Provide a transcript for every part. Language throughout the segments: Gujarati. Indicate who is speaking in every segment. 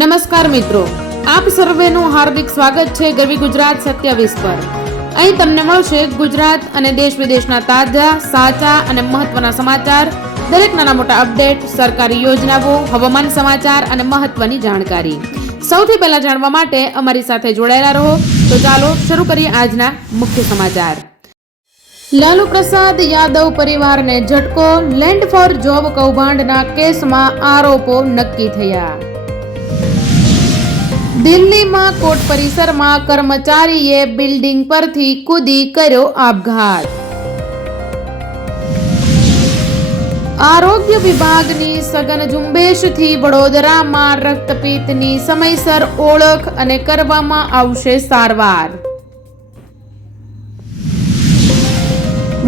Speaker 1: નમસ્કાર મિત્રો. આપ સર્વેનું હાર્દિક સ્વાગત છે ગરવી ગુજરાત સત્યાવીસ પર. અહીં તમને મળશે ગુજરાત અને દેશ વિદેશના તાજા, સાચા અને મહત્વના સમાચાર, દરેક નાના મોટા અપડેટ, સરકારી યોજનાઓ, હવામાન સમાચાર અને મહત્વની જાણકારી. સૌથી પહેલા જાણવા માટે અમારી સાથે જોડાયેલા રહો, તો ચાલો શરૂ કરીએ આજના મુખ્ય સમાચાર. લાલુ પ્રસાદ યાદવ પરિવારને ઝટકો, લેન્ડ ફોર જોબ કૌભાંડના કેસમાં આરોપો નક્કી થયા. દિલ્હીમાં કોર્ટ પરિસરમાં કર્મચારીએ બિલ્ડિંગ પરથી કૂદી કર્યો આપઘાત. આરોગ્ય વિભાગની સઘન ઝુંબેશથી વડોદરામાં રક્તપિત્તની સમયસર ઓળખ અને કરવામાં આવશે સારવાર.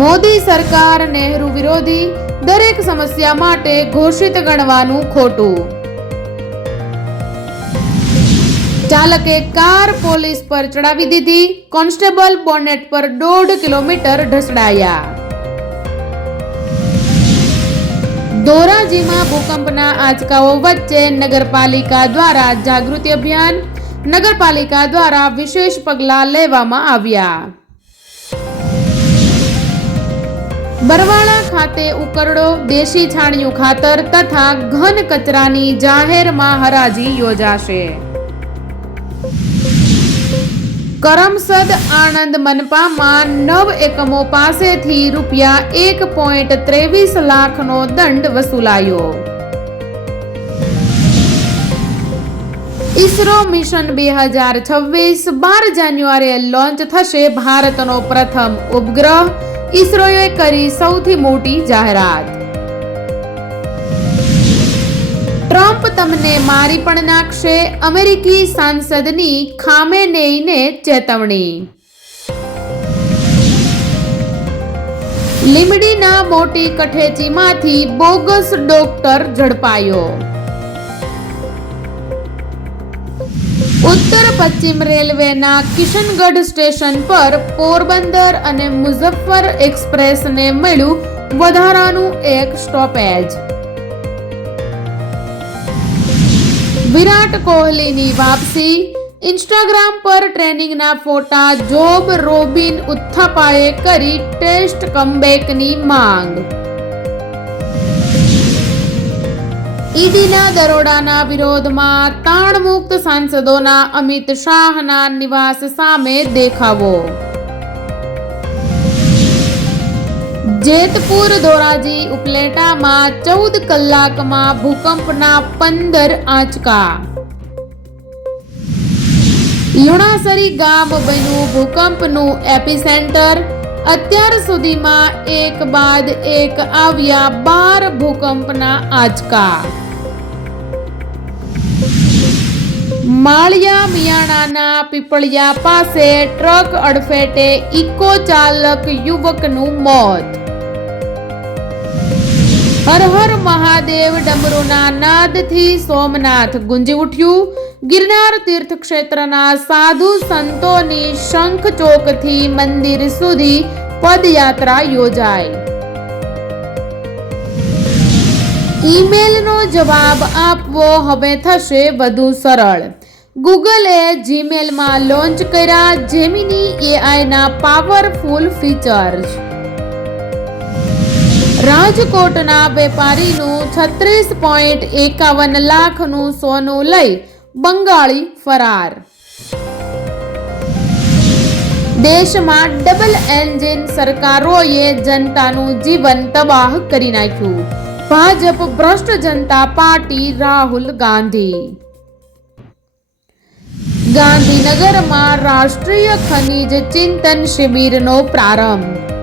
Speaker 1: મોદી સરકાર નેહરુ વિરોધી દરેક સમસ્યા માટે ઘોષિત ગણવાનું ખોટું. ચાલકે કાર પોલીસ પર ચડાવી દીધી. કોન્સ્ટેબલ બોનેટ પર દોઢ કિલોમીટર ઢસડાયા. ધોરાજીમાં ભૂકંપના આંચકાઓ વચ્ચે નગરપાલિકા દ્વારા જાગૃતિ અભિયાન, નગરપાલિકા દ્વારા વિશેષ પગલાં લેવામાં આવ્યા. બરવાળા ખાતે ઉકરડો, દેશી છાણિયું ખાતર તથા ઘન કચરાની જાહેરમાં હરાજી યોજાશે. કરમસદ આણંદ મનપામાં નવ એકમો પાસેથી રૂપિયા એક પોઈન્ટ ત્રેવીસ લાખનો દંડ વસૂલાયો. ઈસરો મિશન બે હજાર છવ્વીસ બાર જાન્યુઆરીએ લોન્ચ થશે ભારતનો પ્રથમ ઉપગ્રહ. ઈસરોએ કરી સૌથી મોટી જાહેરાત. ટ્રમ્પ તમને મારી પણ નાખશે, અમેરિકી સાંસદની ખામેનેઈને ચેતવણી. લીમડીના મોટી કઠેચીમાંથી બોગસ ડોક્ટર ઝડપાયો. ઉત્તર પશ્ચિમ રેલવેના કિશનગઢ સ્ટેશન પર પોરબંદર અને મુઝફ્ફર એક્સપ્રેસને મળ્યું વધારાનું એક સ્ટોપેજ. વિરાટ કોહલીની વાપસી. ઇન્સ્ટાગ્રામ પર ટ્રેનિંગના ફોટા, જોબ રોબિન ઉથપ્પાએ કરી ટેસ્ટ કમબેકની માંગ. ઈડીના દરોડાના વિરોધમાં તાણમુક્ત સાંસદોના અમિત શાહના નિવાસ સામે દેખાવો. જેતપુર ધોરાજી ઉપલેટામાં ચૌદ કલાકમાં ભૂકંપના પંદર આંચકા. લુણાસરી ગામ બન્યું ભૂકંપનું એપિસેન્ટર. અત્યાર સુધીમાં એક બાદ એક આવ્યા બાર ભૂકંપના આંચકા. માળિયા મિયાણાના પીપળિયા પાસે ટ્રક અડફેટે ઇકો ચાલક યુવકનું મોત. હર હર મહાદેવ ડમરુના નાદથી સોમનાથ ગુંજી ઉઠ્યું. ગિરનાર તીર્થ ક્ષેત્રના સાધુ સંતોની શંખ ચોકથી મંદિર સુધી પદયાત્રા યોજાઈ. ઈમેલનો જવાબ આપવો હવે થશે વધુ સરળ. ગૂગલે જીમેલમાં લોન્ચ કર્યા જેમિની એઆઈના પાવરફુલ ફીચર્સ. રાજકોટના વેપારીનું છત્રીસ પોઈન્ટ એકાવન લાખનું સોનું લઈ બંગાળી ફરાર. દેશમાં ડબલ એન્જિન સરકારોએ જનતાનું જીવન તબાહ કરી નાખ્યું. ભાજપ ભ્રષ્ટ જનતા પાર્ટી રાહુલ ગાંધી. ગાંધીનગરમાં રાષ્ટ્રીય ખનિજ ચિંતન શિબિરનો પ્રારંભ.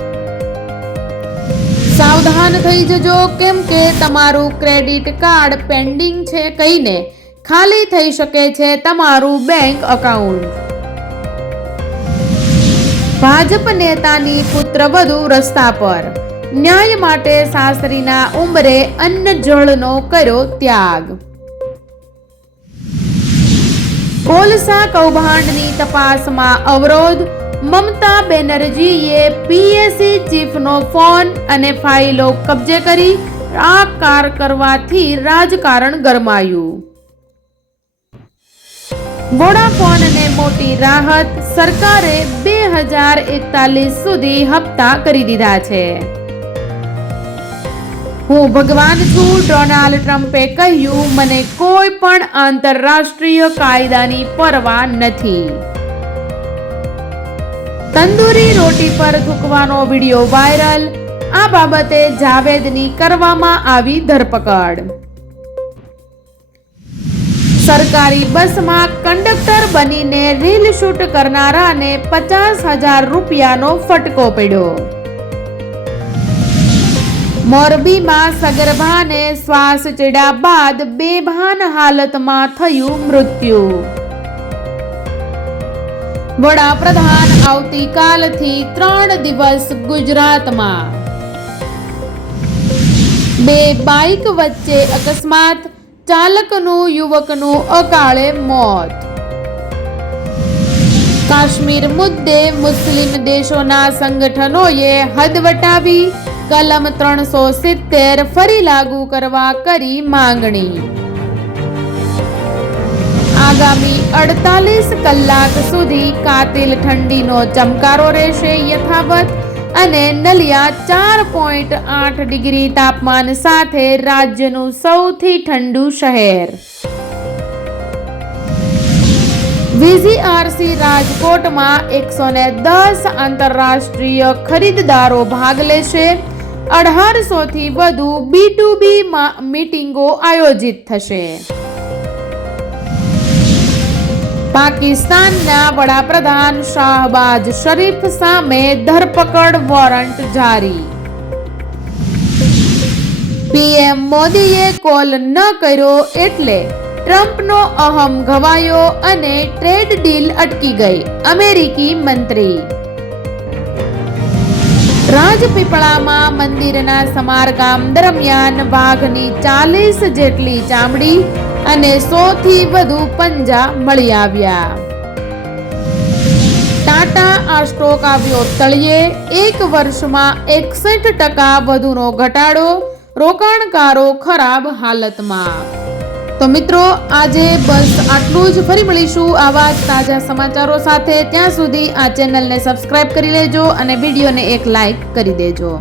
Speaker 1: સાવધાન થઈ જજો. કેમ કે તમારું ક્રેડિટ કાર્ડ પેન્ડિંગ છે કહીને ખાલી થઈ શકે છે તમારું બેંક અકાઉન્ટ. ભાજપ નેતાની પુત્રવધુ રસ્તા પર. ન્યાય માટે સાસરીના ઉંબરે અન્ન જળનો કર્યો ત્યાગ. કોલસા કૌભાંડની તપાસમાં અવરોધ મમતા બેનર્જીએ પીએસસી ચીફનો ફોન અને ફાઇલો કબજે કરી આ કાર કરવાથી રાજકારણ ગરમાયું. વોડાફોનને મોટી રાહત સરકારે બે હજાર એકતાલીસ સુધી હપ્તા કરી દીધા છે. હું ભગવાન છું, ડોનાલ્ડ ટ્રમ્પે કહ્યું, મને કોઈ પણ આંતરરાષ્ટ્રીય કાયદાની પરવા નથી. તંદૂરી રોટી પર થૂકવાનો વિડિયો વાયરલ. આ બાબતે જાવેદની કરવામાં આવી ધરપકડ. સરકારી બસમાં કંડક્ટર બનીને રીલ શૂટ કરનારાને પચાસ હજાર રૂપિયાનો ફટકો પડ્યો. મોરબીમાં સગર્ભાને શ્વાસ ચડ્યા બાદ બેભાન હાલતમાં થયું મૃત્યુ. વડાપ્રધાન આવતીકાલથી ત્રણ દિવસ ગુજરાતમાં. બે બાઇક વચ્ચે અકસ્માત, ચાલકનું યુવકનું અકાળે મોત. કાશ્મીર મુદ્દે મુસ્લિમ દેશોના સંગઠનોએ હદ વટાવી કલમ ત્રણસો સિત્તેર ફરી લાગુ કરવા કરી માંગણી. આગામી અડતાલીસ કલાક સુધી કાતિલ ઠંડીનો ચમકારો રહેશે યથાવત અને નલિયા ચાર પોઈન્ટ આઠ ડિગ્રી તાપમાન સાથે રાજ્યનું સૌથી ઠંડુ શહેર. વીજીઆરસી રાજકોટમાં એકસો ને દસ આંતરરાષ્ટ્રીય ખરીદદારો ભાગ લેશે. અઢારસો થી વધુ બી ટુ બી મીટિંગો આયોજિત થશે. પાકિસ્તાનના વડાપ્રધાન શાહબાજ શરીફ સામે ધરપકડ વોરંટ જારી. પીએમ મોદીએ કોલ ન કર્યો એટલે ટ્રમ્પનો અહમ ઘવાયો અને ટ્રેડ ડીલ અટકી ગઈ, અમેરિકી મંત્રી. રાજપીપળામાં મંદિરના સમારકામ દરમિયાન વાઘની ચાલીસ જેટલી ચામડી અને સોથી વધુ પંજા મળી આવ્યા. ટાટા આ સ્ટોક આવ્યો તળિયે. એક વર્ષમાં એકસઠ ટકા વધુનો ઘટાડો. રોકાણકારો ખરાબ હાલતમાં. તો મિત્રો, આજે બસ આટલું જ. ફરી મળીશું આવા જ તાજા સમાચારો સાથે. ત્યાં સુધી આ ચેનલને સબસ્ક્રાઇબ કરી લેજો અને વિડીયોને એક લાઈક કરી દેજો.